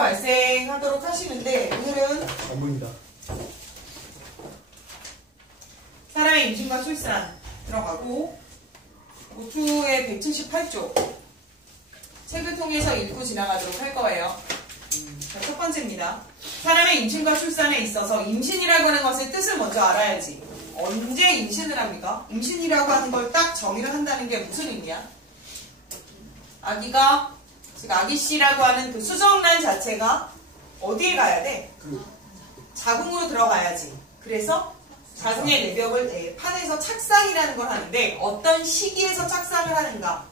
문제가 발생하도록 하시는데 오늘은 안 보인다. 사람의 임신과 출산 들어가고 노트의 178쪽 책을 통해서 읽고 지나가도록 할 거예요. 자, 첫 번째입니다. 사람의 임신과 출산에 있어서 임신이라고 하는 것의 뜻을 먼저 알아야지. 언제 임신을 합니까? 임신이라고 하는 걸 딱 정의를 한다는 게 무슨 의미야? 아기가, 즉 아기씨라고 하는 그 수정란 자체가 어디에 가야 돼? 자궁으로 들어가야지. 그래서 자궁의 내벽을 판에서 착상이라는 걸 하는데 어떤 시기에서 착상을 하는가?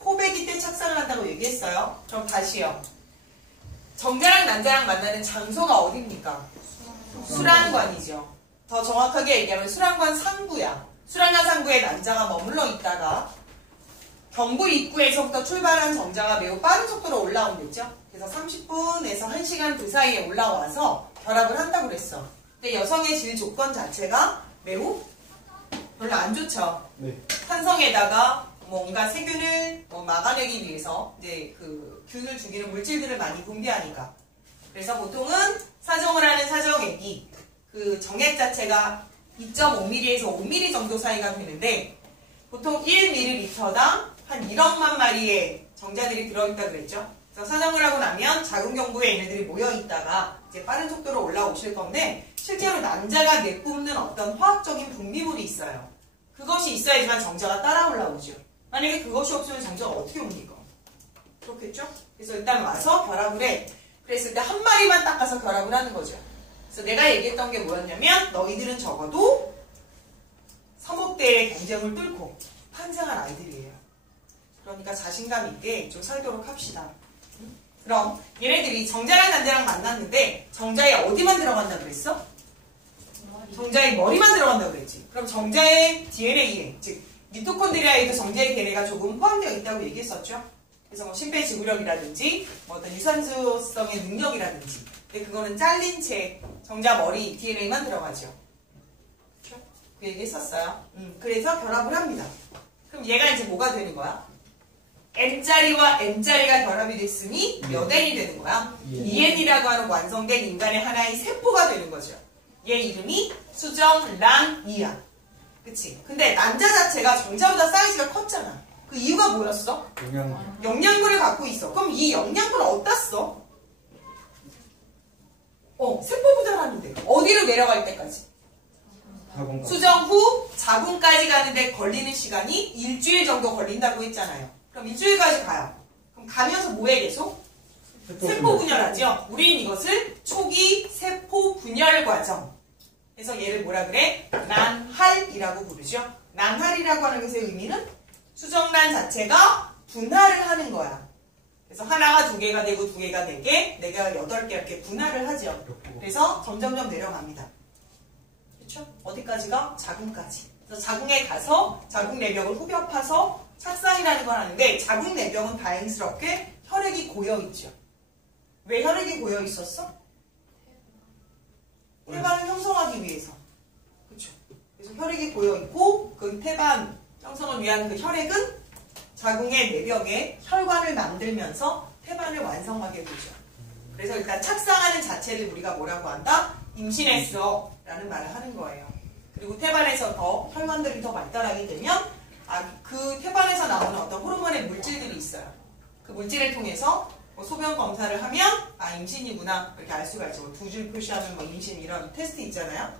포배기 때 착상을 한다고 얘기했어요. 그럼 다시요. 정자랑 난자랑 만나는 장소가 어디입니까? 수란관이죠. 더 정확하게 얘기하면 수란관 상부야. 수란관 상부에 난자가 머물러 있다가 경부 입구에서부터 출발한 정자가 매우 빠른 속도로 올라오겠죠. 그래서 30분에서 1시간 그 사이에 올라와서 결합을 한다고 그랬어. 근데 여성의 질 조건 자체가 매우 별로 안 좋죠. 네. 산성에다가 뭔가 세균을 막아내기 위해서 이제 그 균을 죽이는 물질들을 많이 분비하니까. 그래서 보통은 사정을 하는 사정액이 그 정액 자체가 2.5mm에서 5mm 정도 사이가 되는데 보통 1ml당 한 1억만 마리의 정자들이 들어있다 그랬죠. 그래서 사정을 하고 나면 자궁경부에 얘네들이 모여있다가 이제 빠른 속도로 올라오실 건데 실제로 난자가 내뿜는 어떤 화학적인 분비물이 있어요. 그것이 있어야지만 정자가 따라 올라오죠. 만약에 그것이 없으면 정자가 어떻게 옵니까? 그렇겠죠? 그래서 일단 와서 결합을 해. 그랬을 때 한 마리만 닦아서 결합을 하는 거죠. 그래서 내가 얘기했던 게 뭐였냐면 너희들은 적어도 3억대의 경쟁을 뚫고 탄생한 아이들이에요. 그러니까 자신감 있게 좀 살도록 합시다. 그럼 얘네들이 정자랑 난자랑 만났는데 정자에 어디만 들어간다고 그랬어? 정자의 머리만 들어간다고 그랬지. 그럼 정자의 DNA에, 즉 미토콘드리아에도 정자의 DNA가 조금 포함되어 있다고 얘기했었죠. 그래서 뭐 심폐지구력이라든지 뭐 어떤 유산소성의 능력이라든지. 근데 그거는 잘린 채 정자 머리 DNA만 들어가죠. 그렇죠? 그 얘기했었어요. 그래서 결합을 합니다. 그럼 얘가 이제 뭐가 되는 거야? N자리와 N자리가 결합이 됐으니 몇 N이 되는 거야? 2N이라고 하는 완성된 인간의 하나의 세포가 되는 거죠. 얘 이름이 수정란이야. 그치? 근데 난자 자체가 정자보다 사이즈가 컸잖아. 그 이유가 뭐였어? 영양분을 갖고 있어. 그럼 이 영양분을 어디다 써? 세포 분할하는데. 어디로 내려갈 때까지? 수정 후 자궁까지 가는데 걸리는 시간이 일주일 정도 걸린다고 했잖아요. 그럼 일주일까지 가요. 그럼 가면서 뭐해 계속? 세포 분열하죠. 우린 이것을 초기 세포 분열 과정. 그래서 얘를 뭐라 그래? 난할이라고 부르죠. 난할이라고 하는 것의 의미는 수정란 자체가 분할을 하는 거야. 그래서 하나가 2개가 되고 2개가 4개, 4개가 8개 이렇게 분할을 하죠. 그래서 점점점 내려갑니다. 그렇죠? 어디까지가? 자궁까지. 그래서 자궁에 가서 자궁 내벽을 후벼 파서 착상이라는 걸 하는데 자궁 내벽은 다행스럽게 혈액이 고여있죠. 왜 혈액이 고여있었어? 태반을 형성하기 위해서. 그렇죠? 그래서 혈액이 고여있고 그 태반 형성을 위한 그 혈액은 자궁의 내벽에 혈관을 만들면서 태반을 완성하게 되죠. 그래서 일단 착상하는 자체를 우리가 뭐라고 한다? 임신했어 라는 말을 하는 거예요. 그리고 태반에서 더 혈관들이 더 발달하게 되면 그 태반에서 나오는 어떤 호르몬의 물질들이 있어요. 그 물질을 통해서 뭐 소변 검사를 하면 임신이구나 이렇게 알 수가 있죠. 2줄 표시하면 뭐 임신 이런 테스트 있잖아요.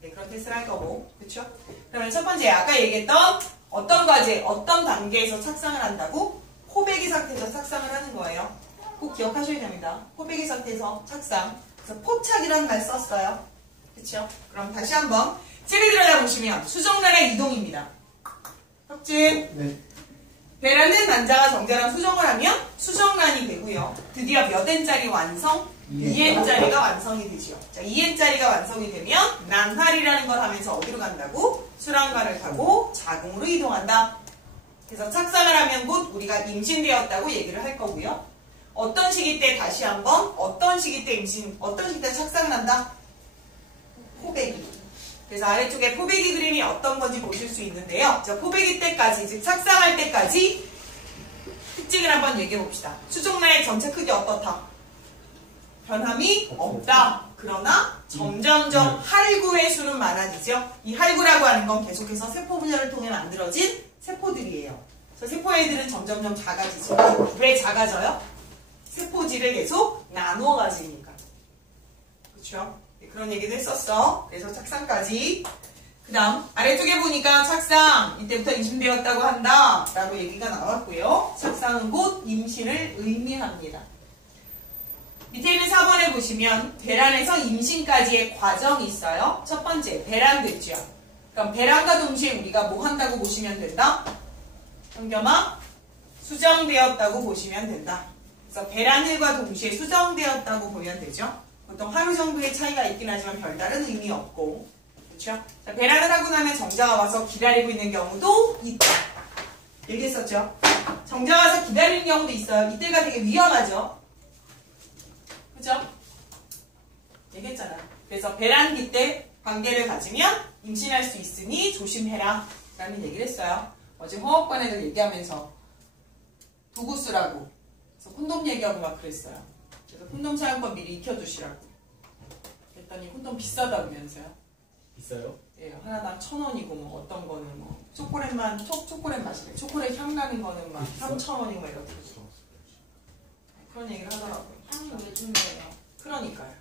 네, 그런 테스트를 할 거고, 그렇죠? 그러면 첫 번째 아까 얘기했던 어떤 과제, 어떤 단계에서 착상을 한다고? 포배기 상태에서 착상을 하는 거예요. 꼭 기억하셔야 됩니다. 포배기 상태에서 착상. 그래서 포착이라는 말 썼어요. 그렇죠? 그럼 다시 한번 책을 들여다보시면 수정란의 이동입니다. 확진. 네. 베란된 난자가 정자랑 수정을 하면 수정란이 되고요. 드디어 몇 N짜리 완성? 2N짜리가 완성이 되죠. 자, 2N짜리가 완성이 되면 난할이라는 걸 하면서 어디로 간다고? 수란관을 타고 자궁으로 이동한다. 그래서 착상을 하면 곧 우리가 임신되었다고 얘기를 할 거고요. 어떤 시기 때 다시 한번 어떤 시기 때 어떤 시기 때 착상을 한다? 포배기. 그래서 아래쪽에 포배기 그림이 어떤 건지 보실 수 있는데요. 자, 포배기 때까지, 즉 착상할 때까지 특징을 한번 얘기해 봅시다. 수정란의 전체 크기 어떻다? 변함이 없다. 그러나 점점점 할구의 수는 많아지죠. 이 할구라고 하는 건 계속해서 세포 분열을 통해 만들어진 세포들이에요. 그래서 세포애들은 점점점 작아지죠. 왜 작아져요? 세포질을 계속 나누어 가지니까. 그렇죠? 그런 얘기도 했었어. 그래서 착상까지. 그 다음 아래쪽에 보니까 착상 이때부터 임신되었다고 한다 라고 얘기가 나왔고요. 착상은 곧 임신을 의미합니다. 밑에 있는 4번에 보시면 배란에서 임신까지의 과정이 있어요. 첫 번째 배란됐죠. 그럼 배란과 동시에 우리가 뭐 한다고 보시면 된다? 현겸아 수정되었다고 보시면 된다. 그래서 배란일과 동시에 수정되었다고 보면 되죠. 보통 하루 정도의 차이가 있긴 하지만 별다른 의미 없고, 그렇죠? 자, 배란을 하고 나면 정자가 와서 기다리고 있는 경우도 있다. 얘기했었죠? 정자가 와서 기다리는 경우도 있어요. 이때가 되게 위험하죠. 그죠? 얘기했잖아. 그래서 배란기 때 관계를 가지면 임신할 수 있으니 조심해라 라는 얘기를 했어요. 어제 화학관에도 얘기하면서 도구 쓰라고 그래서 콘돔 얘기하고 막 그랬어요. 그래서 콘돔 사용법 미리 익혀두시라고 그랬더니 콘돔 비싸다면서요. 있어요? 예, 하나당 1,000원이고 뭐 어떤 거는 뭐 초콜릿만 초콜릿 맛이래. 초콜릿 향 나는 거는 막 3,000원이고 막 이렇게 그런 얘기를 하더라고요. 향이 왜 중요해요? 그러니까요.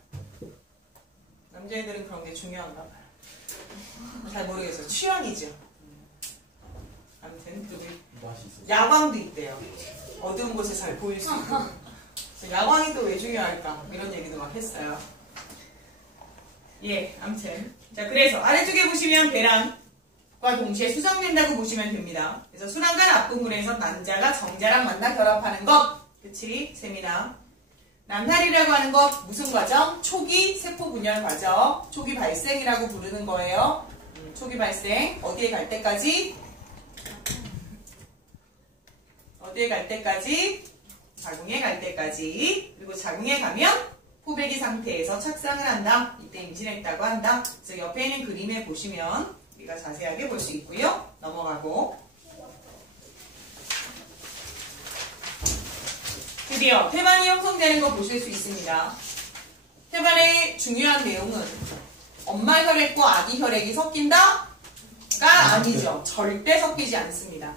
남자애들은 그런 게 중요한가 봐요. 잘 모르겠어요. 취향이죠. 아무튼 맛이 있어요. 야광도 있대요. 어두운 곳에 잘 보일 수 있고. 그래서 야광이 또 왜 중요할까? 이런 얘기도 막 했어요. 예, 아무튼 자 그래서 아래쪽에 보시면 배란과 동시에 수정된다고 보시면 됩니다. 그래서 수란간 앞부분에서 난자가 정자랑 만나 결합하는 것. 그치? 세미나. 남살이라고 하는 것 무슨 과정? 초기 세포 분열 과정. 초기 발생이라고 부르는 거예요. 초기 발생. 어디에 갈 때까지? 어디에 갈 때까지? 자궁에 갈 때까지. 그리고 자궁에 가면 포배기 상태에서 착상을 한다. 이때 임신했다고 한다. 그래서 옆에 있는 그림에 보시면 우리가 자세하게 볼 수 있고요. 넘어가고. 드디어 태반이 형성되는 거 보실 수 있습니다. 태반의 중요한 내용은 엄마 혈액과 아기 혈액이 섞인다가 아니죠. 절대 섞이지 않습니다.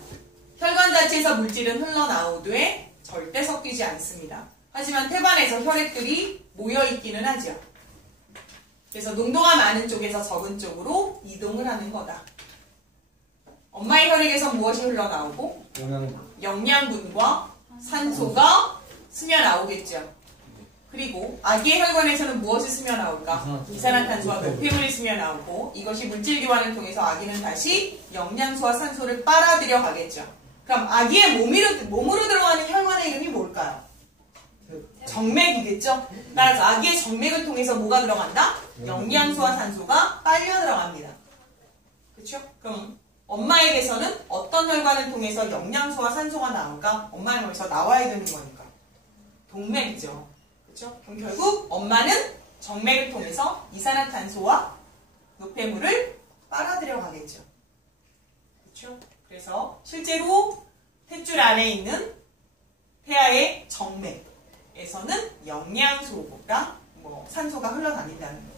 혈관 자체에서 물질은 흘러나오되 절대 섞이지 않습니다. 하지만 태반에서 혈액들이 모여있기는 하죠. 그래서 농도가 많은 쪽에서 적은 쪽으로 이동을 하는 거다. 엄마의 혈액에서 무엇이 흘러나오고? 영양분과 산소가 스며나오겠죠. 그리고 아기의 혈관에서는 무엇이 스며나올까? 이산화탄소와 노폐물이 스며나오고 이것이 물질 교환을 통해서 아기는 다시 영양소와 산소를 빨아들여 가겠죠. 그럼 아기의 몸으로 들어가는 혈관의 이름이 뭘까요? 정맥이겠죠. 따라서 아기의 정맥을 통해서 뭐가 들어간다? 영양소와 산소가 빨려 들어갑니다. 그렇죠? 그럼 엄마에게서는 어떤 혈관을 통해서 영양소와 산소가 나올까? 엄마의 몸에서 나와야 되는 거니까. 동맥이죠. 그렇죠? 그럼 결국 엄마는 정맥을 통해서 이산화탄소와 노폐물을 빨아들여 가겠죠. 그렇죠? 그래서 실제로 탯줄 안에 있는 태아의 정맥에서는 영양소가 산소가 흘러다닌다는 거.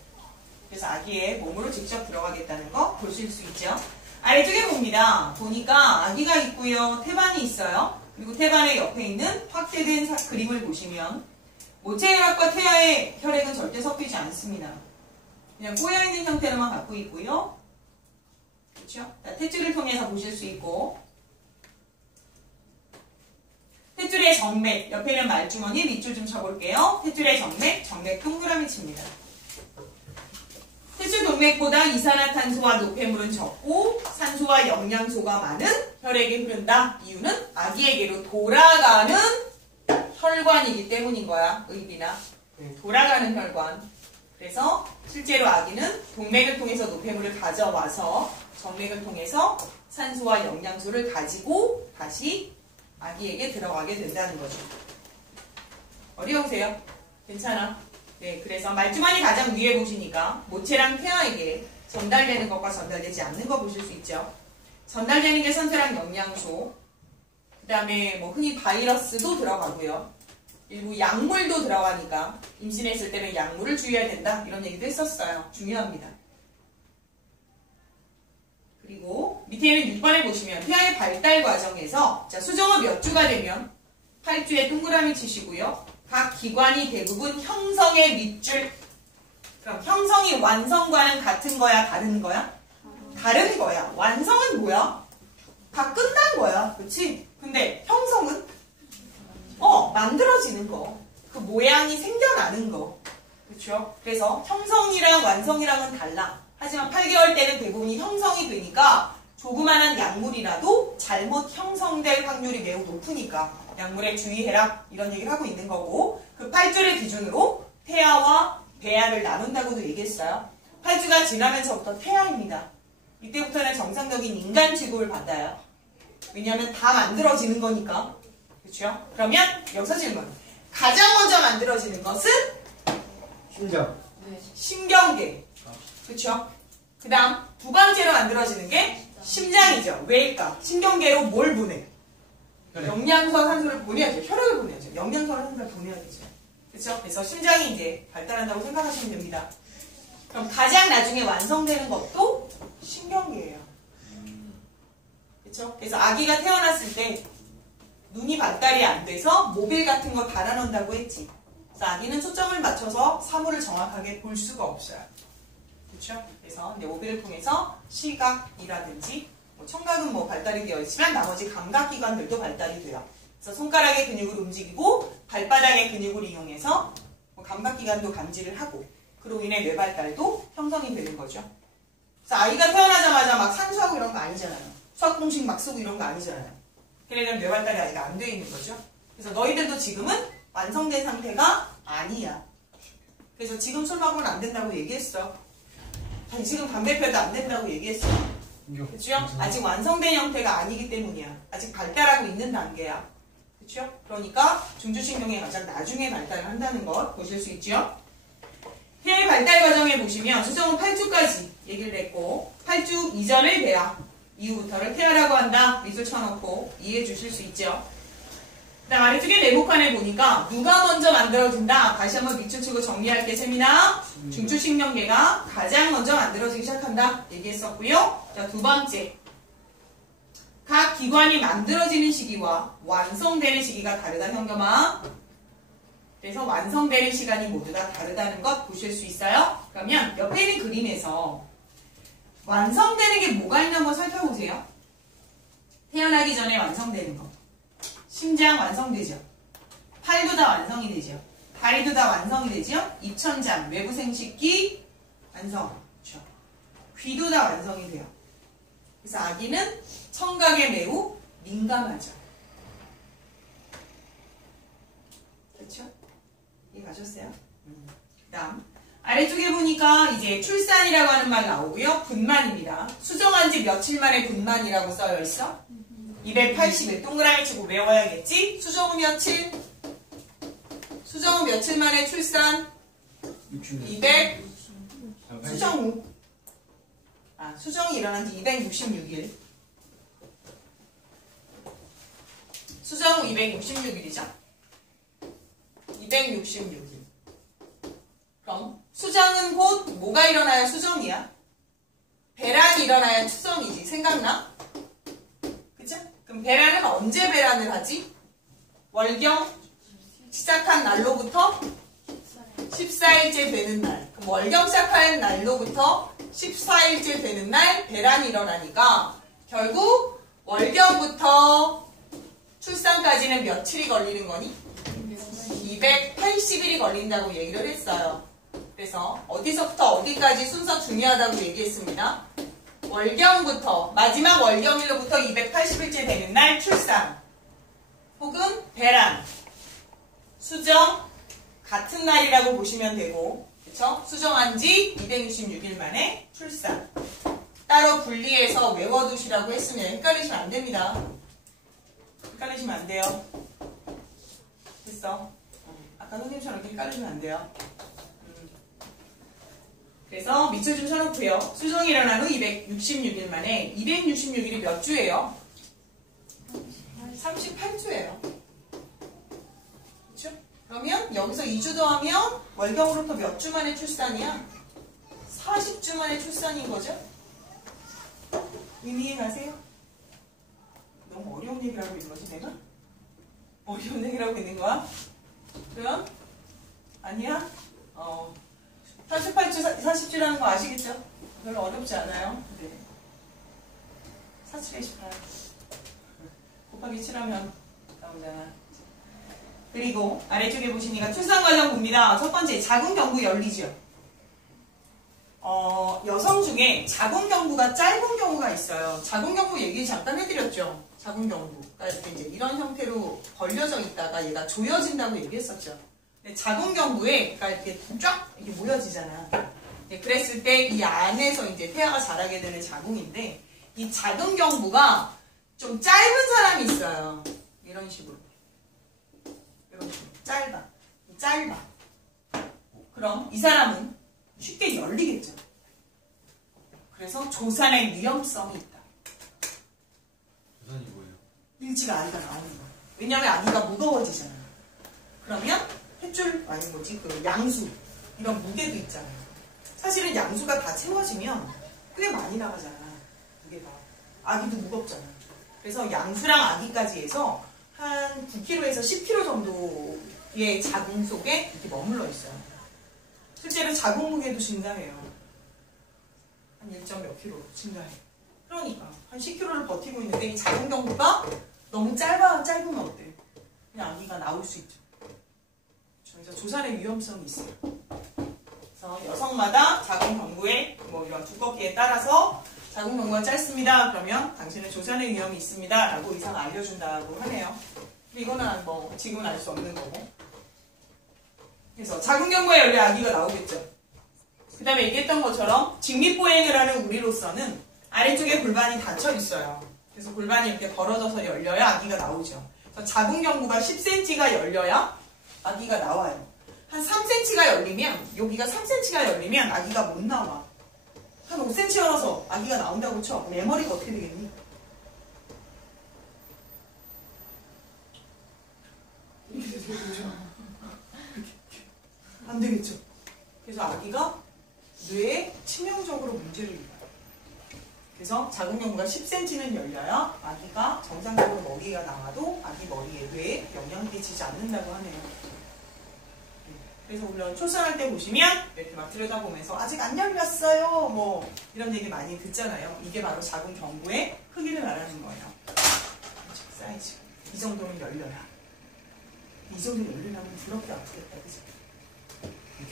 그래서 아기의 몸으로 직접 들어가겠다는 거 보실 수 있죠. 아래쪽에 보니까 아기가 있고요. 태반이 있어요. 그리고 태반의 옆에 있는 확대된 그림을 보시면 모체 혈액과 태아의 혈액은 절대 섞이지 않습니다. 그냥 꼬여있는 형태로만 갖고 있고요. 그렇죠? 탯줄을 통해서 보실 수 있고 탯줄의 정맥, 옆에 있는 말주머니 밑줄 좀 쳐볼게요. 탯줄의 정맥 동그라미 칩니다. 탯줄 동맥보다 이산화탄소와 노폐물은 적고 산소와 영양소가 많은 혈액이 흐른다. 이유는 아기에게로 돌아가는 혈관이기 때문인 거야. 의비나 돌아가는 혈관. 그래서 실제로 아기는 동맥을 통해서 노폐물을 가져와서 정맥을 통해서 산소와 영양소를 가지고 다시 아기에게 들어가게 된다는 거죠. 어려우세요? 괜찮아? 네, 그래서 말주머니 가장 위에 보시니까 모체랑 태아에게 전달되는 것과 전달되지 않는 거 보실 수 있죠. 전달되는 게 산소랑 영양소, 그 다음에 흔히 바이러스도 들어가고요. 일부 약물도 들어가니까 임신했을 때는 약물을 주의해야 된다. 이런 얘기도 했었어요. 중요합니다. 그리고 밑에는 6번에 보시면 태아의 발달 과정에서 자, 수정어 몇 주가 되면 8주에 동그라미 치시고요. 각 기관이 대부분 형성의 밑줄. 그럼 형성이 완성과는 같은 거야? 다른 거야? 다른 거야. 완성은 뭐야? 다 끝난 거야. 그치? 근데 형성은? 만들어지는 거. 그 모양이 생겨나는 거. 그쵸? 그래서 형성이랑 완성이랑은 달라. 하지만 8개월 때는 대부분이 형성이 되니까 조그만한 약물이라도 잘못 형성될 확률이 매우 높으니까 약물에 주의해라. 이런 얘기를 하고 있는 거고 그 8주를 기준으로 태아와 배아를 나눈다고도 얘기했어요. 8주가 지나면서부터 태아입니다. 이때부터는 정상적인 인간 취급을 받아요. 왜냐하면 다 만들어지는 거니까. 그렇죠? 그러면 여기서 질문. 가장 먼저 만들어지는 것은 심장. 신경계. 그렇죠? 그 다음 두 번째로 만들어지는 게 심장이죠. 왜일까? 신경계로 뭘 보내? 영양소, 산소를 보내야죠. 혈액을 보내야죠. 영양소, 산소를 보내야 되죠. 그렇죠? 그래서 심장이 이제 발달한다고 생각하시면 됩니다. 그럼 가장 나중에 완성되는 것도 신경계예요. 그렇죠? 그래서 아기가 태어났을 때 눈이 발달이 안 돼서 모빌 같은 거 달아놓는다고 했지. 그래서 아기는 초점을 맞춰서 사물을 정확하게 볼 수가 없어요. 그렇죠? 그래서 이제 모빌을 통해서 시각이라든지 청각은 발달이 되어 있지만 나머지 감각기관들도 발달이 돼요. 그래서 손가락의 근육을 움직이고 발바닥의 근육을 이용해서 감각기관도 감지를 하고 그로 인해 뇌 발달도 형성이 되는 거죠. 그래서 아이가 태어나자마자 막 산수하고 이런 거 아니잖아요. 수학 공식 막 쓰고 이런 거 아니잖아요. 걔네들은 뇌 발달이 아직 안 돼 있는 거죠. 그래서 너희들도 지금은 완성된 상태가 아니야. 그래서 지금 술 먹으면 안 된다고 얘기했어. 지금 담배 펴도 안 된다고 얘기했어. 그렇죠? 아직 완성된 형태가 아니기 때문이야. 아직 발달하고 있는 단계야. 그렇죠? 그러니까 중추신경이 가장 나중에 발달을 한다는 것 보실 수 있죠? 태아의 발달 과정에 보시면 수정은 8주까지 얘기를 했고 8주 이전을 배아, 이후부터를 태아라고 한다. 미술 쳐놓고 이해해 주실 수 있죠? 그 다음 아래쪽에 네모칸을 보니까 누가 먼저 만들어진다. 다시 한번 밑줄 치고 정리할게 세미나. 중추신경계가 가장 먼저 만들어지기 시작한다. 얘기했었고요. 자, 두 번째. 각 기관이 만들어지는 시기와 완성되는 시기가 다르다 현겸아. 그래서 완성되는 시간이 모두 다 다르다는 것 보실 수 있어요. 그러면 옆에 있는 그림에서 완성되는 게 뭐가 있나 한번 살펴보세요. 태어나기 전에 완성되는 거. 심장 완성되죠. 팔도 다 완성이 되죠. 다리도 다 완성이 되죠. 입천장, 외부 생식기 완성. 그렇죠. 귀도 다 완성이 돼요. 그래서 아기는 청각에 매우 민감하죠. 그렇죠? 이해가셨어요? 그 다음 아래쪽에 보니까 이제 출산이라고 하는 말 나오고요. 분만입니다. 수정한 지 며칠 만에 분만이라고 써여 있어? 280일 동그라미 치고 외워야겠지? 수정 후 며칠? 수정 후 며칠 만에 출산? 200 수정 후 수정이 일어난 지 266일 수정 후 266일이죠? 266일 그럼 수정은 곧 뭐가 일어나야 수정이야? 배란이 일어나야 추정이지. 생각나? 그쵸? 그럼 배란은 언제 배란을 하지? 월경 시작한 날로부터 14일째 되는 날. 그럼 월경 시작한 날로부터 14일째 되는 날 배란이 일어나니까 결국 월경부터 출산까지는 며칠이 걸리는 거니? 280일이 걸린다고 얘기를 했어요. 그래서 어디서부터 어디까지 순서 중요하다고 얘기했습니다. 월경부터 마지막 월경일로부터 280일째 되는 날 출산 혹은 배란, 수정 같은 날이라고 보시면 되고 그쵸? 수정한 지 266일 만에 출산 따로 분리해서 외워두시라고 했으면 헷갈리시면 안 됩니다. 헷갈리시면 안 돼요. 됐어. 아까 선생님처럼 이렇게 헷갈리면 안 돼요. 그래서 밑줄 좀 쳐놓고요. 수정이 일어난 후 266일 만에 266일이 몇 주예요? 38주예요. 그렇죠? 그러면 여기서 2주 더하면 월경으로부터 몇 주 만에 출산이야? 40주 만에 출산인 거죠? 이해 가세요? 너무 어려운 얘기를 하고 있는 거지 내가? 어려운 얘기를 하고 있는 거야? 그럼? 아니야? 48주, 40주라는 거 아시겠죠? 별로 어렵지 않아요. 네. 47에 18 곱하기 7하면 나오잖아. 그리고 아래쪽에 보시니까 출산 관련 봅니다. 첫 번째 자궁경부 열리죠. 여성 중에 자궁경부가 짧은 경우가 있어요. 자궁경부 얘기 잠깐 해드렸죠. 자궁경부가 이렇게 이제 이런 형태로 벌려져 있다가 얘가 조여진다고 얘기했었죠. 근데 자궁경부에 그러니까 이렇게 쫙 이렇게 모여지잖아. 그랬을 때 이 안에서 이제 태아가 자라게 되는 자궁인데 이 자궁경부가 좀 짧은 사람이 있어요. 이런 식으로. 이런 식으로. 짧아. 그럼 이 사람은 쉽게 열리겠죠. 그래서 조산의 위험성이 있다. 조산이 뭐예요? 일찍 아이가 나오는 거야. 왜냐면 아기가 무거워지잖아. 그러면 탯줄 아니 뭐지 그 양수 이런 무게도 있잖아요. 사실은 양수가 다 채워지면 꽤 많이 나가잖아. 무게가. 아기도 무겁잖아. 그래서 양수랑 아기까지 해서 한 9kg에서 10kg 정도의 자궁 속에 이렇게 머물러 있어요. 실제로 자궁 무게도 증가해요. 한 1점 몇 킬로 증가해. 그러니까 한 10kg를 버티고 있는데 이 자궁경부가 너무 짧으면 어때? 그냥 아기가 나올 수 있죠. 그래서 조산의 위험성이 있어요. 그래서 여성마다 자궁경부의 뭐 이런 두껍기에 따라서 자궁경부가 짧습니다. 그러면 당신은 조산의 위험이 있습니다. 라고 의사가 알려준다고 하네요. 근데 이거는 뭐 지금은 알 수 없는 거고. 그래서 자궁경부에 열려 아기가 나오겠죠. 그 다음에 얘기했던 것처럼 직립보행을 하는 우리로서는 아래쪽에 골반이 닫혀 있어요. 그래서 골반이 이렇게 벌어져서 열려야 아기가 나오죠. 그래서 자궁경부가 10cm가 열려야 아기가 나와요. 한 3cm가 열리면 여기가 3cm가 열리면 아기가 못 나와. 한 5cm 열어서 아기가 나온다고 쳐. 그럼 애머리가 어떻게 되겠니? 이렇게 되죠. 안 되겠죠. 그래서 아기가 뇌에 치명적으로 문제를 일어나요. 그래서 자궁경부가 10cm는 열려야 아기가 정상적으로 먹이가 나와도 아기 머리에 뇌에 영향을 끼치지 않는다고 하네요. 그래서 물론 출산할 때 보시면 이렇게 막 들여다보면서 아직 안 열렸어요. 뭐 이런 얘기 많이 듣잖아요. 이게 바로 자궁경부의 크기를 말하는 거예요. 사이즈. 이 정도는 열려야. 이 정도 열리려면 부럽게 아프겠다. 그죠?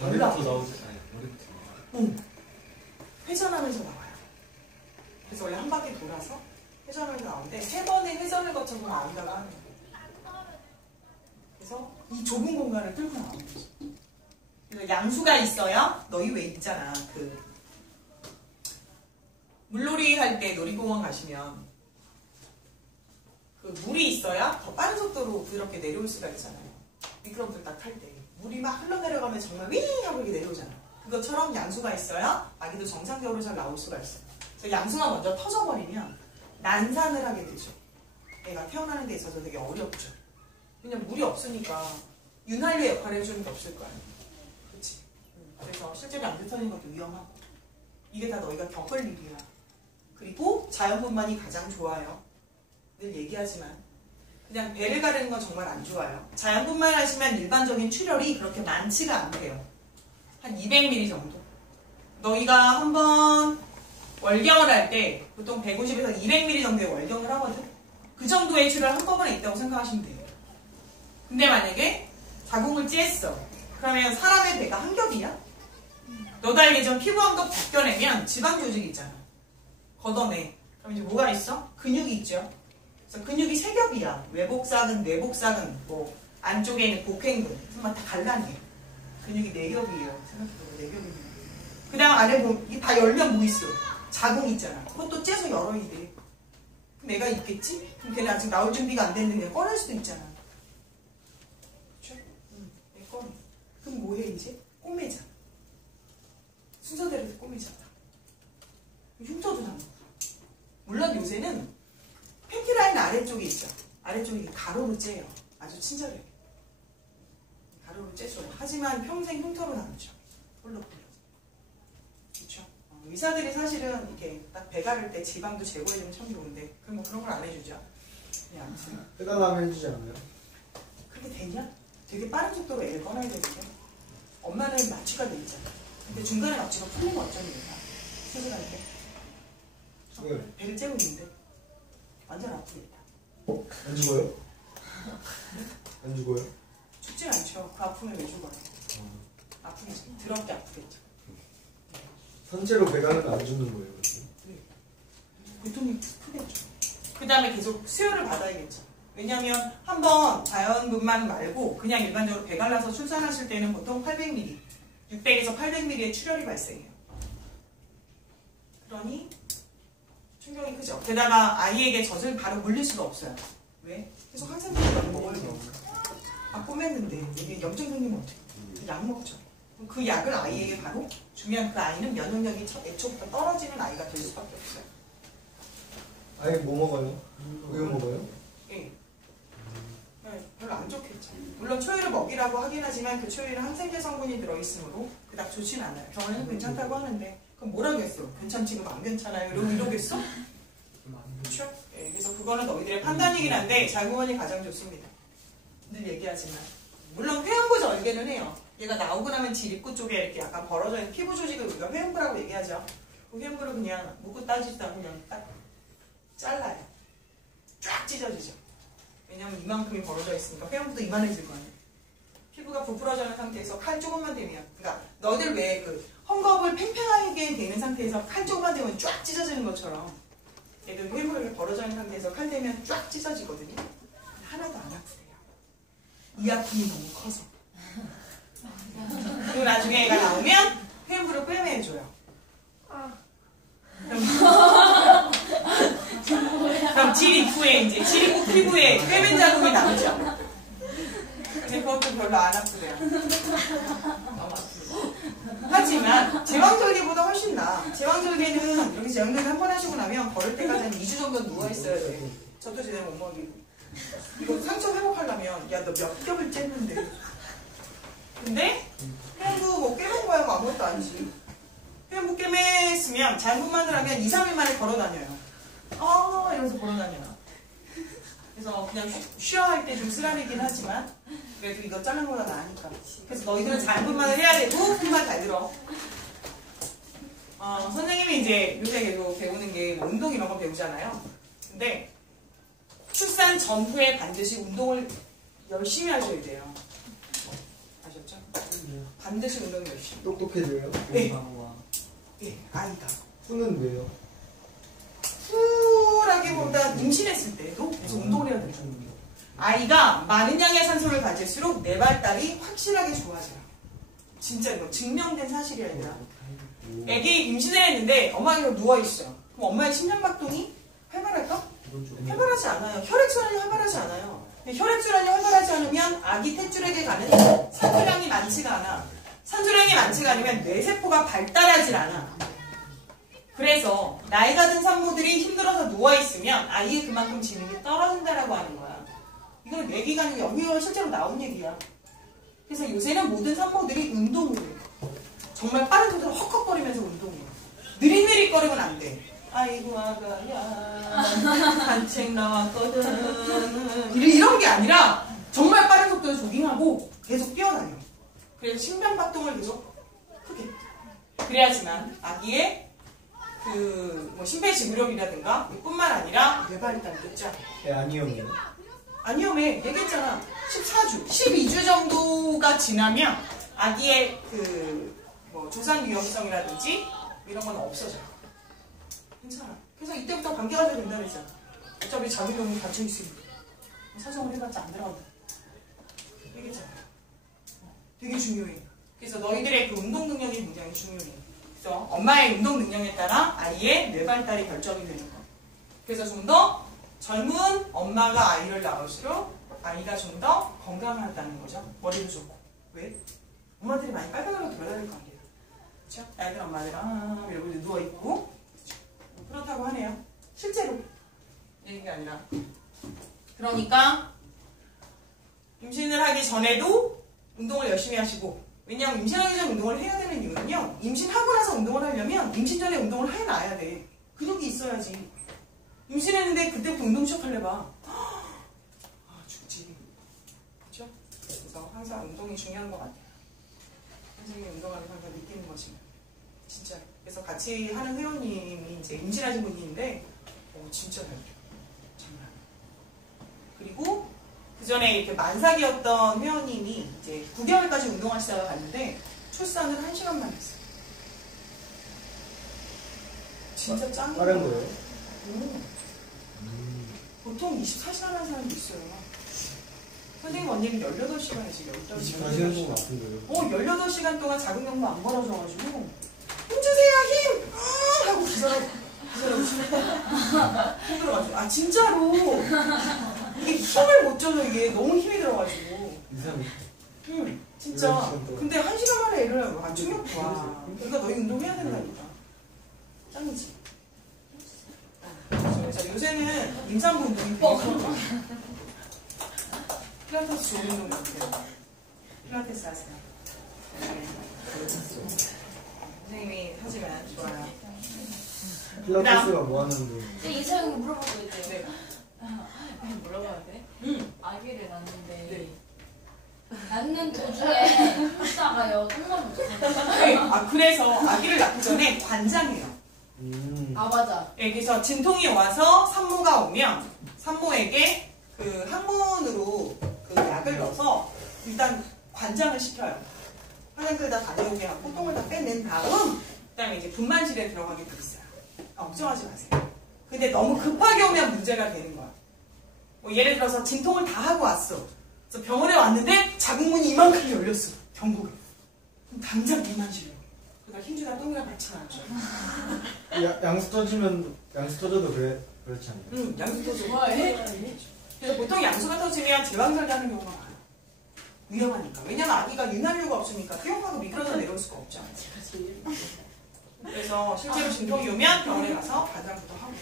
머리부터 나오잖아요. 머리부터. 응. 회전하면서 나와요. 그래서 원래 한 바퀴 돌아서 회전하면서 나오는데 3번의 회전을 거쳐서 아기가 하는 거예요. 그래서 이 좁은 공간을 뚫고 나오는 거죠. 그래서 양수가 있어야 너희 왜 있잖아. 그 물놀이 할 때 놀이공원 가시면 그 물이 있어야 더 빠른 속도로 부드럽게 내려올 수가 있잖아요. 미끄럼틀 딱 탈 때. 물이 막 흘러내려가면 정말 윙 하고 이렇게 내려오잖아. 그것처럼 양수가 있어야 아기도 정상적으로 잘 나올 수가 있어요. 그래서 양수가 먼저 터져버리면 난산을 하게 되죠. 애가 태어나는 데 있어서 되게 어렵죠. 왜냐면 물이 없으니까 윤활유 역할을 해주는 게 없을 거야. 그치? 그래서 실제로 양수 터지는 것도 위험하고. 이게 다 너희가 겪을 일이야. 그리고 자연분만이 가장 좋아요. 늘 얘기하지만 그냥 배를 가르는 건 정말 안 좋아요. 자연분만 하시면 일반적인 출혈이 그렇게 많지가 않대요. 한 200ml 정도. 너희가 한번 월경을 할 때 보통 150에서 200ml 정도의 월경을 하거든. 그 정도의 출혈 한꺼번에 있다고 생각하시면 돼요. 근데 만약에 자궁을 쬐어. 그러면 사람의 배가 한 겹이야? 너도 알기 전 피부 한 겹 벗겨내면 지방 조직이 있잖아. 걷어내. 그럼 이제 뭐가 있어? 근육이 있죠. 그래서 근육이 3겹이야. 외복사근, 내복사근, 뭐 안쪽에 있는 복행근. 그래서 다 갈라내. 근육이 4겹이에요. 생각해보면 4겹이에요. 그 다음 안에 보면 이게 다 열면 뭐 있어? 자궁 있잖아. 그것도 째서 열어야 돼. 그럼 애가 있겠지? 그럼 걔는 아직 나올 준비가 안 됐는데 꺼낼 수도 있잖아. 그쵸? 애 꺼내. 그럼 뭐해 이제? 꼬매잖아. 순서대로 꼬매잖아. 흉터도 나는 거야. 물론 요새는 팬티라인 아래쪽에 있죠. 아래쪽이 가로로 째요. 아주 친절해. 가루로 째줘요. 하지만 평생 흉터로 남죠. 볼록볼록. 그렇죠? 의사들이 사실은 이렇게 딱 배가를 때 지방도 제거해주면 참 좋은데 그럼 뭐 그런 걸 안 해주죠. 네, 아무튼 해달라면 해주지 않나요? 그게 되냐? 되게 빠른 속도로 애를 꺼내야 되는데 엄마는 마취가 돼 있잖아. 근데 중간에 마취가 풀리면 어쩌니 얘가 수술할 때 왜? 배를 째고 있는데 완전 아프겠다. 안 죽어요? 안 죽어요? 죽진 않죠. 그 아픔에 왜 죽어요? 아프겠죠. 더럽게 아프겠죠. 선체로 배가는 안 죽는 거예요. 고통이 크겠죠. 그 다음에 계속 수혈을 받아야겠죠. 왜냐하면 한번 자연분만 말고 그냥 일반적으로 배 갈라서 출산하실 때는 보통 800ml, 600에서 800ml의 출혈이 발생해요. 그러니 충격이 크죠. 게다가 아이에게 젖을 바로 물릴 수가 없어요. 왜? 계속 항생제를 먹어야 되니까. 아, 꼬맸는데 이게 염증 생기면 어떡해? 약 먹죠. 그럼 그 약을 아이에게 바로 주면 그 아이는 면역력이 애초부터 떨어지는 아이가 될 수밖에 없어요. 아예 뭐 먹어요? 우유 먹어요? 예. 네, 별로 안 좋겠죠. 물론 초유를 먹이라고 하긴 하지만 그 초유는 항생제 성분이 들어있으므로 그닥 좋진 않아요. 병원에는 괜찮다고 하는데 그럼 뭐라겠어? 괜찮지? 그럼 안 괜찮아요? 이러겠어? 그렇죠? 예, 그래서 그거는 너희들의 판단이긴 한데 자궁원이 가장 좋습니다. 늘 얘기하지만 물론 회음부 절개는 해요. 얘가 나오고 나면 지립구 쪽에 이렇게 약간 벌어져 있는 피부 조직을 우리가 회음부라고 얘기하죠. 그 회음부를 그냥 묻고 따지지도 않고 그냥 딱 잘라요. 쫙 찢어지죠. 왜냐면 이만큼이 벌어져 있으니까 회음부도 이만해질 거 아니에요. 피부가 부풀어져 있는 상태에서 칼 조금만 대면, 그러니까 너희들 왜 그 헝겊을 팽팽하게 되는 상태에서 칼 조금만 대면 쫙 찢어지는 것처럼 얘들 회음부가 이렇게 벌어져 있는 상태에서 칼 대면 쫙 찢어지거든요. 하나도 안 아프대요. 이 아픔이 너무 커서. 그리고 나중에 애가 나오면 회음부를 꿰매줘요. 그럼 질 이후에 이제 질 피부에 꿰맨 자국이 남죠. 근데 그것도 별로 안 아프대요. 너무 아프고. 하지만 제왕절개보다 훨씬 나아. 제왕절개는 이렇게 제왕절개 한 번 하시고 나면 걸을 때까지 한 2주 정도 누워있어야 돼. 저도 제대로 못 먹이고. 이거 상처 회복하려면 야 너 몇 겹을 쨌는데. 근데 회원부 뭐 꿰맨 거야 뭐 아무것도 아니지. 회원부 꿰맸으면 자연분만을 하면 2, 3일 만에 걸어다녀요. 이러면서 걸어다녀요. 그래서 그냥 쉬어야 할 때 좀 쓰라리긴 하지만 그래도 이거 자른 거보다 나으니까. 그래서 너희들은 자연분만을 해야 되고 정말 잘 들어. 선생님이 이제 요새 계속 배우는 게 운동 이런 거 배우잖아요. 근데 출산 전후에 반드시 운동을 열심히 하셔야 돼요. 아셨죠? 반드시 운동 열심히. 똑똑해져요? 네. 예, 아이가. 후는 왜요? 후라기보다 임신했을 때도 계속 운동을 해야 되죠. 아이가 많은 양의 산소를 가질수록 내 발달이 확실하게 좋아져요. 진짜 이거 증명된 사실이야, 얘들아. 애기 임신을 했는데 엄마가 이거 누워있어요. 그럼 엄마의 심장박동이 활발할까? 활발하지 않아요. 혈액순환이 활발하지 않아요. 혈액순환이 활발하지 않으면 아기 탯줄에게 가는 산소량이 많지가 않아. 산소량이 많지가 않으면 뇌세포가 발달하질 않아. 그래서 나이가 든 산모들이 힘들어서 누워있으면 아이의 그만큼 지능이 떨어진다라고 하는 거야. 이건 뇌기관이 여기가 실제로 나온 얘기야. 그래서 요새는 모든 산모들이 운동을 해요. 정말 빠른 속도로 헉헉거리면서 운동해요. 느릿느릿거리면 안 돼. 아이고 아가야 산책 나왔거든. 이런 게 아니라 정말 빠른 속도로 조깅하고 계속 뛰어다녀요. 그래서 심장박동을 계속 크게. 그래야지만 아기의 뭐 심폐지구력이라든가 뿐만 아니라 뇌발달도 있죠. 안 위험해요? 안 위험해. 얘기했잖아. 14주, 12주 정도가 지나면 아기의 뭐 조산 위험성이라든지 이런 건 없어져요. 괜찮아. 그래서 이때부터 관계가 잘 된다 그랬잖아. 어차피 자기명이 닫혀있으니까. 사정을 해봤자 안 들어간다. 얘기했잖아. 되게 중요해. 그래서 너희들의 그 운동 능력이 굉장히 중요해. 그래서 엄마의 운동 능력에 따라 아이의 뇌발달이 결정이 되는 거. 그래서 좀 더 젊은 엄마가 아이를 낳을수록 아이가 좀 더 건강하다는 거죠. 머리도 좋고. 왜? 엄마들이 많이 빨간하고 돌아다닐 거 아니에요. 그렇죠? 아이들 엄마들은 이러고 누워있고 그렇다고 하네요. 실제로 얘기가 아니라. 그러니까 임신을 하기 전에도 운동을 열심히 하시고, 왜냐하면 임신하기 전에 운동을 해야 되는 이유는요, 임신하고 나서 운동을 하려면 임신 전에 운동을 해놔야 돼. 근육이 있어야지. 임신했는데 그때부터 운동 시작하려봐. 죽지. 그렇죠? 그래서 항상 운동이 중요한 것 같아요. 선생님이 운동하는 항상 느끼는 것이면 진짜. 그래서 같이 하는 회원님이 이제 임신하신 분이 있는데 진짜 잘 돼요. 정말. 그리고 그 전에 이렇게 만삭이었던 회원님이 이제 9개월까지 운동하시다가 갔는데 출산은 1시간만 했어요. 진짜 짱이에요. 빠른 거예요? 보통 24시간 하는 사람도 있어요. 선생님 언니는 18시간 했지, 24시간 동안 아픈 거예요? 18시간 동안 자궁경부 안 벌어져가지고 힘주세요, 힘! 하고 기사람 힘들어가지고. 아, 진짜로! 이게 힘을 못 줘서 이게 너무 힘이 들어가지고. 이상. 진짜. 근데 1시간 만에 애를 안 충격 좋아. 그러니까 너희 운동해야 된다니까. 짱이지. 그래서 요새는 임산부 운동이 되게 좋아. 필라테스 좋은 운동 같아요. 필라테스 하세요. 선생님이 하지만 좋아요. 필라테스가 뭐 하는데? 근데 이사형이 물어보고 있대요. 네. 물어봐야 돼? 아기를 낳는데 네. 낳는 도중에 흡사가요. 똥만 묻었어요. 아, 그래서 아기를 낳기 전에 관장해요. 아 맞아. 네, 그래서 진통이 와서 산모가 오면 산모에게 그 항문으로 그 약을 넣어서 일단 관장을 시켜요. 화장실 다 다녀오게 하고 똥을 다 빼낸 다음 그다음에 이제 분만실에 들어가게 돼 있어요. 걱정하지 마세요. 근데 너무 급하게 오면 문제가 되는 거야. 뭐 예를 들어서 진통을 다 하고 왔어. 그래서 병원에 왔는데 자궁문이 이만큼 열렸어. 경부가. 그럼 당장 분만실로. 그러니까 힘주다 똥이랑 같이 나왔죠. 양수 터져도 그렇지 않나요? 양수 터져. 좋아해? 그래서 보통 양수가 터지면 제왕절개하는 경우가 많아요. 위험하니까. 왜냐면 아기가 윤활유가 없으니까 수영하고 미끄러져 내려올 수가 없잖아. 그래서 실제로 진통이 오면 병원에 가서 관장부터 하고.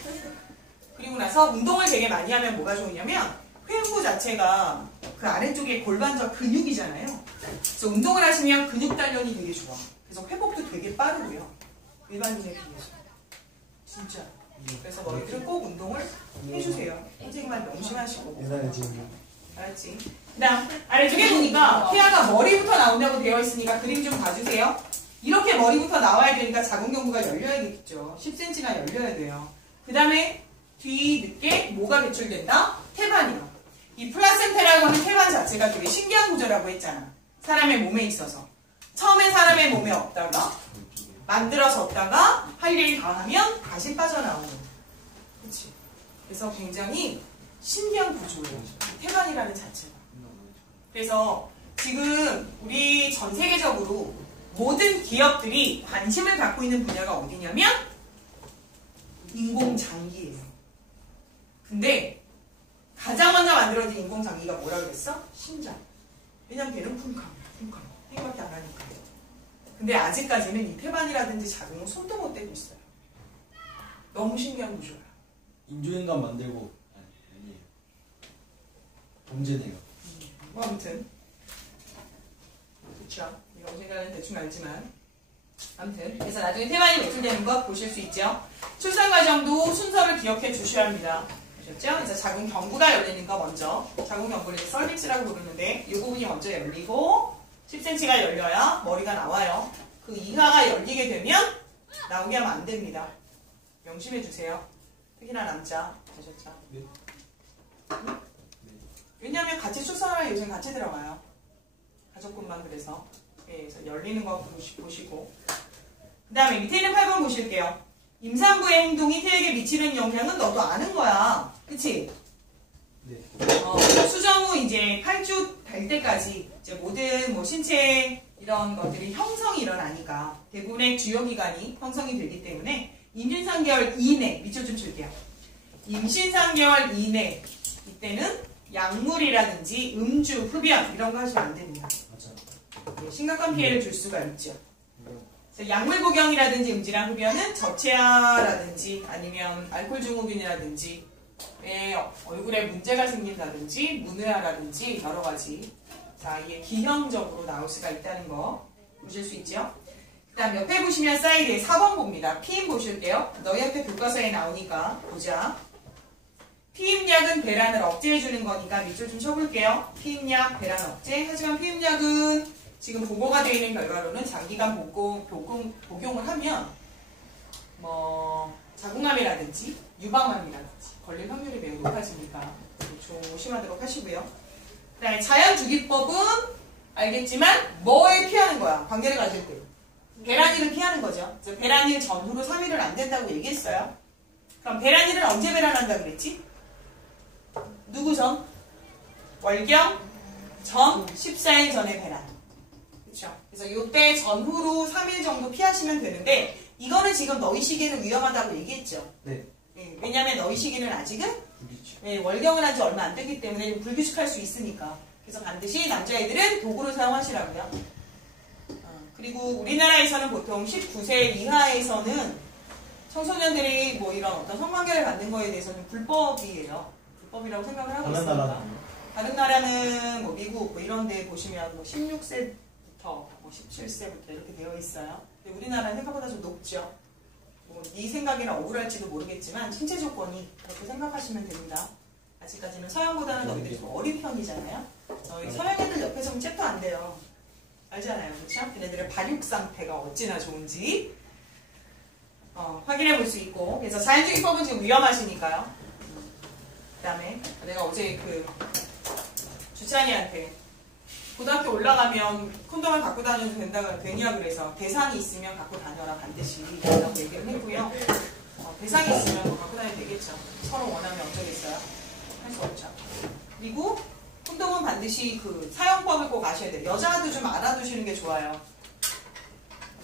그리고 나서 운동을 되게 많이 하면 뭐가 좋으냐면 회부 자체가 그 아래쪽에 골반적 근육이잖아요. 그래서 운동을 하시면 근육 단련이 되게 좋아. 그래서 회복도 되게 빠르고요. 일반인에 비해서. 진짜. 그래서 너희들은 꼭 운동을 해주세요. 선생님만 명심하시고. 대단해지는. 알았지? 그다음 아래쪽에 보니까 태아가 머리부터 나온다고 되어 있으니까 그림 좀 봐주세요. 이렇게 머리부터 나와야 되니까 자궁경부가 열려야겠죠. 10cm나 열려야 돼요. 그 다음에 뒤늦게 뭐가 배출된다? 태반이요. 이 플라센테라고 하는 태반 자체가 되게 신기한 구조라고 했잖아. 사람의 몸에 있어서. 처음에 사람의 몸에 없다가 만들어졌다가 할 일 다 하면 다시 빠져나오는. 그치? 그래서 굉장히 신기한 구조예요. 태반이라는 자체가. 그래서 지금 우리 전 세계적으로 모든 기업들이 관심을 갖고 있는 분야가 어디냐면 인공장기예요. 근데 가장 먼저 만들어진 인공장기가 뭐라고 그랬어? 심장. 왜냐면 걔는 쿵쾅 생각밖에 안 하니까. 근데 아직까지는 이 태반이라든지 자궁은 손도 못 대고 있어요. 너무 신기한 구조야. 인조인간 만들고 아니에요. 범죄네요. 뭐 아무튼 그렇죠. 언젠가는 대충 알지만 아무튼 그래서 나중에 태반이 매출되는 것 보실 수 있죠. 출산 과정도 순서를 기억해 주셔야 합니다. 아셨죠? 그래서 자궁 경부가 열리는 거 먼저 자궁 경부를 썰빅스라고 부르는데 이 부분이 먼저 열리고 10cm가 열려야 머리가 나와요. 그 이하가 열리게 되면 나오게 하면 안 됩니다. 명심해 주세요. 특히나 남자. 아셨죠? 네. 응? 왜냐하면 같이 출산하면 요즘 같이 들어가요. 가족분만 그래서. 예, 그래서 열리는 거 보시고. 그 다음에 밑에 있는 8번 보실게요. 임산부의 행동이 태에게 미치는 영향은 너도 아는 거야. 그치? 네. 수정 후 이제 8주 될 때까지 이제 모든 뭐 신체 이런 것들이 형성이 일어나니까 대부분의 주요 기관이 형성이 되기 때문에 임신 3개월 이내, 밑줄 좀 줄게요. 임신 3개월 이내 이때는 약물이라든지 음주, 흡연 이런 거 하시면 안 됩니다. 맞아요. 심각한 피해를 줄 수가 있죠. 그래서 약물 복용이라든지 음주랑 흡연은 저체하라든지 아니면 알코올 증후군이라든지 얼굴에 문제가 생긴다든지 문의아라든지 여러 가지 자, 이게 기형적으로 나올 수가 있다는 거 보실 수 있죠? 그 다음 옆에 보시면 사이드에 4번 봅니다. 피임 보실게요. 너희한테 교과서에 나오니까 보자. 피임약은 배란을 억제해주는 거니까 밑줄 좀 쳐볼게요. 피임약, 배란 억제. 하지만 피임약은 지금 보고가 되어 있는 결과로는 장기간 복용을 하면 뭐 자궁암이라든지 유방암이라든지 걸릴 확률이 매우 높아지니까 조심하도록 하시고요. 그 다음에 자연주기법은 알겠지만 뭐에 피하는 거야? 관계를 가질 때. 배란일을 피하는 거죠. 그래서 배란일 전후로 3일은 안 된다고 얘기했어요. 그럼 배란일은 언제 배란한다 그랬지? 누구 전? 월경 전 14일 전에 배란. 그렇죠? 그래서 이때 전후로 3일 정도 피하시면 되는데 이거는 지금 너희 시기에는 위험하다고 얘기했죠. 네. 네, 왜냐하면 너희 시기는 아직은 불규칙. 네, 월경을 한 지 얼마 안 되기 때문에 불규칙할 수 있으니까. 그래서 반드시 남자애들은 도구를 사용하시라고요. 그리고 우리나라에서는 보통 19세 이하에서는 청소년들이 뭐 이런 어떤 성관계를 갖는 거에 대해서는 불법이에요. 불법이라고 생각을 하고 다른 있으니까. 나라는 다른 나라는 뭐 미국 뭐 이런 데 보시면 뭐 16세부터 뭐 17세부터 이렇게 되어 있어요. 근데 우리나라는 생각보다 좀 높죠. 뭐 네 생각이나 억울할지도 모르겠지만 신체 조건이 그렇게 생각하시면 됩니다. 아직까지는 서양보다는 너희들이 좀 어린 편이잖아요. 너희 서양 애들 옆에 서면 잽도 안 돼요. 알잖아요. 그렇죠? 걔네들의 발육 상태가 어찌나 좋은지 확인해 볼 수 있고. 그래서 자연주기법은 지금 위험하시니까요. 그 다음에 내가 어제 그 주찬이한테 고등학교 올라가면 콘돔을 갖고 다녀도 되냐 그래서 대상이 있으면 갖고 다녀라 반드시 라고 얘기를 했고요. 대상이 있으면 뭐 갖고 다녀도 되겠죠. 서로 원하면 어쩌겠어요. 할 수 없죠. 그리고 콘돔은 반드시 그 사용법을 꼭 아셔야 돼요. 여자도 좀 알아두시는 게 좋아요.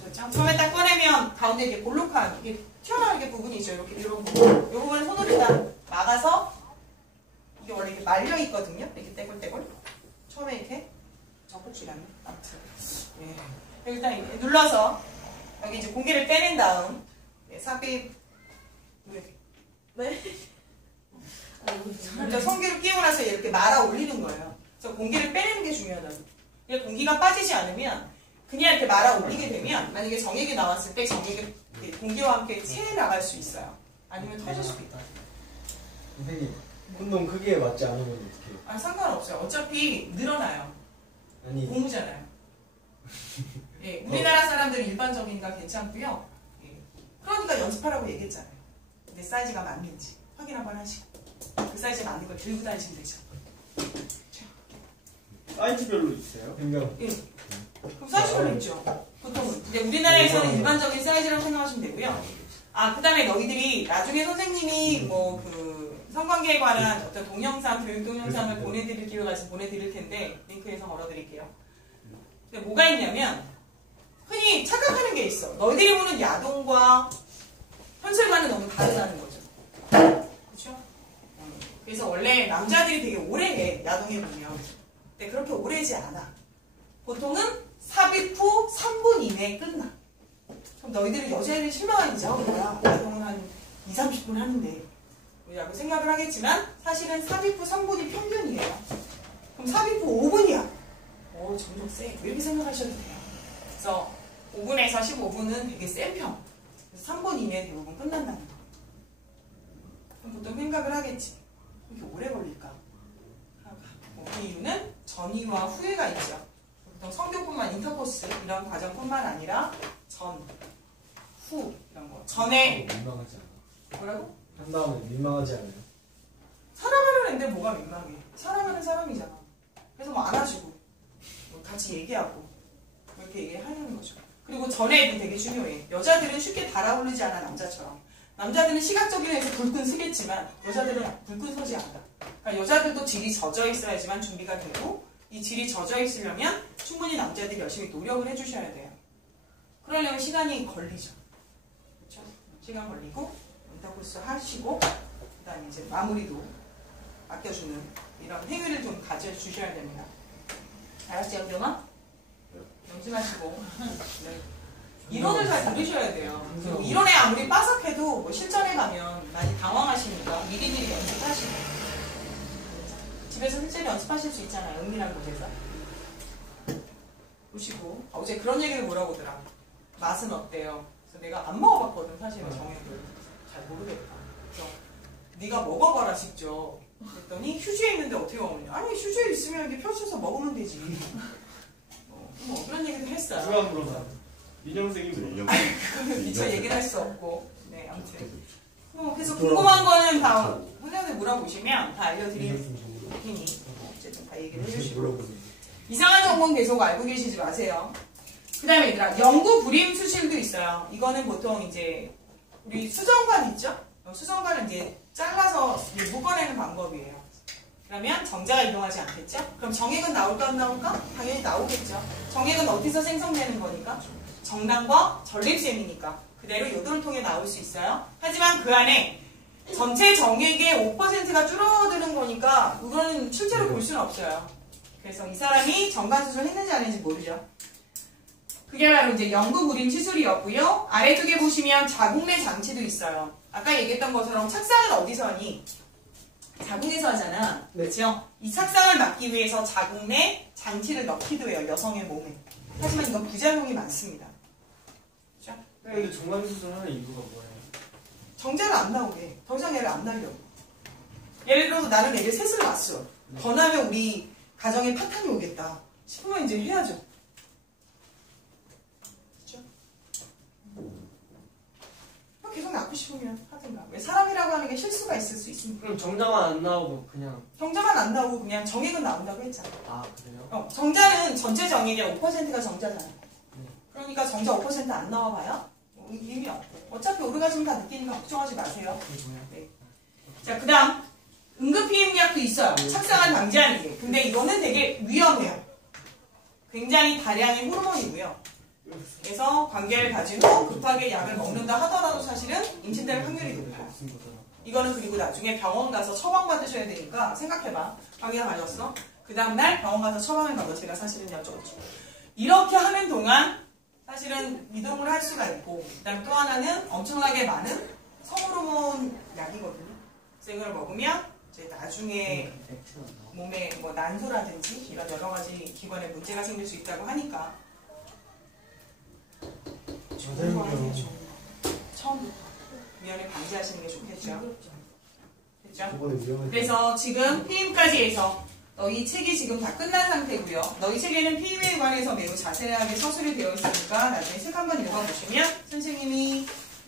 그렇죠? 처음에 딱 꺼내면 가운데 이렇게 볼록한 이게 튀어나오는 게 부분이 있죠. 이렇게 이런 부분. 이 부분을 손으로 일단 막아서 이게 원래 이렇게 말려 있거든요. 이렇게 떼굴떼굴. 처음에 이렇게 적극지라는 아무튼 예. 일단 이렇게 눌러서 여기 이제 공기를 빼낸 다음 삽입 네. 먼저 성기를 끼고 나서 이렇게 말아 올리는 거예요. 그래서 공기를 빼내는 게 중요하다고. 이게 공기가 빠지지 않으면 그냥 이렇게 말아 올리게 되면 만약에 정액이 나왔을 때 정액이 공기와 함께 새어 나갈 수 있어요. 아니면 터질 수도 있다. 선생님 운동 크기에 맞지 않으면 어떻게 해요? 아 상관없어요. 어차피 늘어나요. 아니 고무잖아요. 예, 우리나라 사람들은 일반적인가 괜찮고요. 예, 그러니까 연습하라고 얘기했잖아요. 내 사이즈가 맞는지 확인 한번 하시고 그 사이즈에 맞는 걸 들고 다니시면 되죠. 사이즈별로 있어요? 변경 예. 그럼 사이즈별로 있죠. 보통은. 근데 우리나라에서는 일반적인 사이즈라고 생각하시면 되고요. 아, 그 다음에 너희들이 나중에 선생님이 뭐 그 성관계에 관한 어떤 동영상, 교육 동영상을 보내드릴 기회가 있어서 보내드릴 텐데 링크에서 걸어드릴게요. 근데 뭐가 있냐면 흔히 착각하는 게 있어. 너희들이 보는 야동과 현실과는 너무 다르다는 거죠. 그렇죠? 그래서 원래 남자들이 되게 오래 해. 야동에 보면. 근데 그렇게 오래지 않아. 보통은 삽입 후 3분 이내에 끝나. 그럼 너희들이 여자애들 실망하겠죠? 뭐야? 야동은 한 2, 30분 하는데. 라고 생각을 하겠지만 사실은 삽입 후 3분이 평균이에요. 그럼 삽입 후 5분이야. 오, 점점 세. 이렇게 생각하셔도 돼요. 그래서 5분에서 15분은 되게 센 편. 그래서 3분 이내에 대부분 끝난다는 거. 그럼 보통 생각을 하겠지. 이렇게 오래 걸릴까? 그 이유는 전이와 후회가 있죠. 보통 성교뿐만 인터코스 이런 과정뿐만 아니라 전, 후 이런 거. 전에 민망하지 않아? 뭐라고? 한 다음에 민망하지 않아요? 사랑하는 애인데 뭐가 민망해? 사랑하는 사람이잖아. 그래서 뭐 안아주고 뭐 같이 얘기하고 이렇게 얘기하는 거죠. 그리고 전에도 되게 중요해. 여자들은 쉽게 달아오르지 않아 남자처럼. 남자들은 시각적인 에서 불끈 서겠지만 여자들은 불끈 서지 않아. 그러니까 여자들도 질이 젖어 있어야지만 준비가 되고 이 질이 젖어 있으려면 충분히 남자들이 열심히 노력을 해주셔야 돼요. 그러려면 시간이 걸리죠. 그렇죠? 시간 걸리고 인터코스 하시고 그 다음에 이제 마무리도 아껴주는 이런 행위를 좀 가져주셔야 됩니다. 알았죠, 경아? 명심하시고 네. 이론을 잘 들으셔야 돼요. 그리고 이론에 아무리 빠삭해도 뭐 실전에 가면 많이 당황하시니까 미리미리 연습하시고 집에서 실제로 연습하실 수 있잖아요. 은밀한 곳에서. 보시고 어제 그런 얘기를 뭐라고 하더라. 맛은 어때요? 그래서 내가 안 먹어봤거든 사실은 정액을 잘 모르겠다. 그래서 네가 먹어봐라 직접. 그랬더니 휴지에 있는데 어떻게 먹느냐. 아니 휴지에 있으면 이렇게 펼쳐서 먹으면 되지. 뭐 그런 얘기도 했어요. 누가 물어봐? 민영생이 물어봐. 그거는 미처 얘기를 할 수 없고. 네 아무튼 그래서 궁금한 거는 다 훈련을 물어보시면 다 알려드릴 테니 어쨌든 다 얘기를 해주시고 이상한 정보는 계속 알고 계시지 마세요. 그 다음에 얘들아 영구 불임 수실도 있어요. 이거는 보통 이제 우리 수정관 있죠? 수정관은 이제 잘라서 묶어내는 방법이에요. 그러면 정자가 이동하지 않겠죠? 그럼 정액은 나올까 안 나올까? 당연히 나오겠죠. 정액은 어디서 생성되는 거니까? 정당과 전립腺이니까 그대로 요도를 통해 나올 수 있어요. 하지만 그 안에 전체 정액의 5%가 줄어드는 거니까 그거는 실제로 볼 수는 없어요. 그래서 이 사람이 정관수술 했는지 안 했는지 모르죠. 그게 바로 이제 영구불임 시술이었고요. 아래쪽에 보시면 자궁내 장치도 있어요. 아까 얘기했던 것처럼 착상은 어디서 하니? 자궁에서 하잖아. 네. 그렇죠? 이 착상을 막기 위해서 자궁내 장치를 넣기도 해요. 여성의 몸에. 하지만 이건 부작용이 많습니다. 그렇죠? 근데 정관 수술하는 이유가 뭐예요? 정자를 안 나오게. 더 이상 애를 안 낳으려고. 예를 들어서 나는 애를 셋을 낳았어. 더 나면 우리 가정에 파탄이 오겠다 싶으면 이제 해야죠. 그렇죠? 계속 낳고 싶으면 하든가. 왜 사람이라고 하는 게 실수가 있을 수 있습니다. 그럼 정자만 안 나오고 그냥 정자만 안 나오고 그냥 정액은 나온다고 했잖아. 아 그래요? 정자는 전체 정액의 5%가 정자잖아. 그러니까 정자 5% 안 나와봐요? 의미 없고. 어차피 오르가즘 다 느끼니까 걱정하지 마세요. 네. 자, 그 다음 응급피임약도 있어요. 착상을 방지하는 게. 근데 이거는 되게 위험해요. 굉장히 다량의 호르몬이고요. 그래서 관계를 가진 후 급하게 약을 먹는다 하더라도 사실은 임신될 확률이 높아요. 이거는 그리고 나중에 병원 가서 처방받으셔야 되니까 생각해봐. 관계가 가졌어? 그 다음날 병원 가서 처방을 받아. 제가 사실은 여쭤봤죠. 이렇게 하는 동안 사실은 이동을 할 수가 있고, 그 다음 또 하나는 엄청나게 많은 성호르몬 약이거든요. 그래서 이걸 먹으면 이제 나중에 몸에 뭐 난소라든지 이런 여러 가지 기관에 문제가 생길 수 있다고 하니까 좋은 거 아니에요, 좋은 거. 처음부터 미연에 방지하시는 게 좋겠죠. 됐죠? 그래서 지금 피임까지 해서 너희 책이 지금 다 끝난 상태고요. 너희 책에는 피임에 관해서 매우 자세하게 서술이 되어 있으니까 나중에 책 한번 읽어보시면 선생님이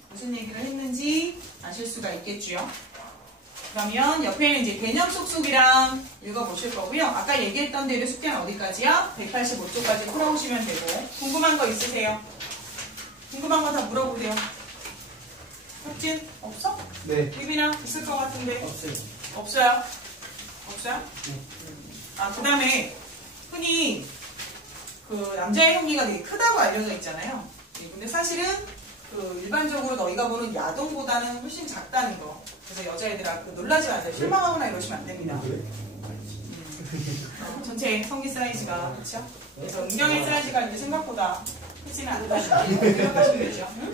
무슨 얘기를 했는지 아실 수가 있겠죠. 그러면 옆에는 이제 개념 쏙쏙이랑 읽어보실 거고요. 아까 얘기했던 대로 숙제는 어디까지야? 185쪽까지 풀어오시면 되고. 궁금한 거 있으세요? 궁금한 거 다 물어보세요. 혁진? 없어? 네. 유빈아? 있을 것 같은데. 없어요. 없어요? 없어요? 네. 아, 그 다음에 흔히 그 남자의 흉기가 되게 크다고 알려져 있잖아요. 근데 사실은 그 일반적으로 너희가 보는 야동보다는 훨씬 작다는 거. 그래서 여자애들아 그 놀라지 마세요. 실망하거나 이러시면 안 됩니다. 전체 성기 사이즈가 그렇죠? 그래서 은경의 사이즈가 이제 생각보다 크지는 않다. 생각하시면 되죠. 응?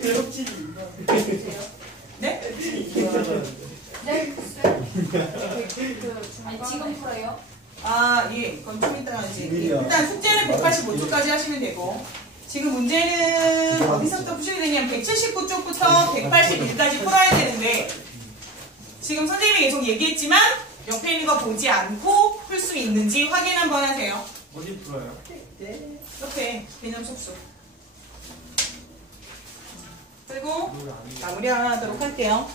네? 네, 아니 지금 풀어요? 아, 예. 그건 좀 이따가 이제 일단 숙제는 185쪽까지 하시면 되고 지금 문제는 어디서부터 푸시게 되냐면 179쪽부터 181까지 풀어야 되는데 지금 선생님이 계속 얘기했지만 옆에 있는 거 보지 않고 풀 수 있는지 확인 한번 하세요. 어디 풀어요? 옆에 개념 속수. 그리고 마무리 하도록 할게요.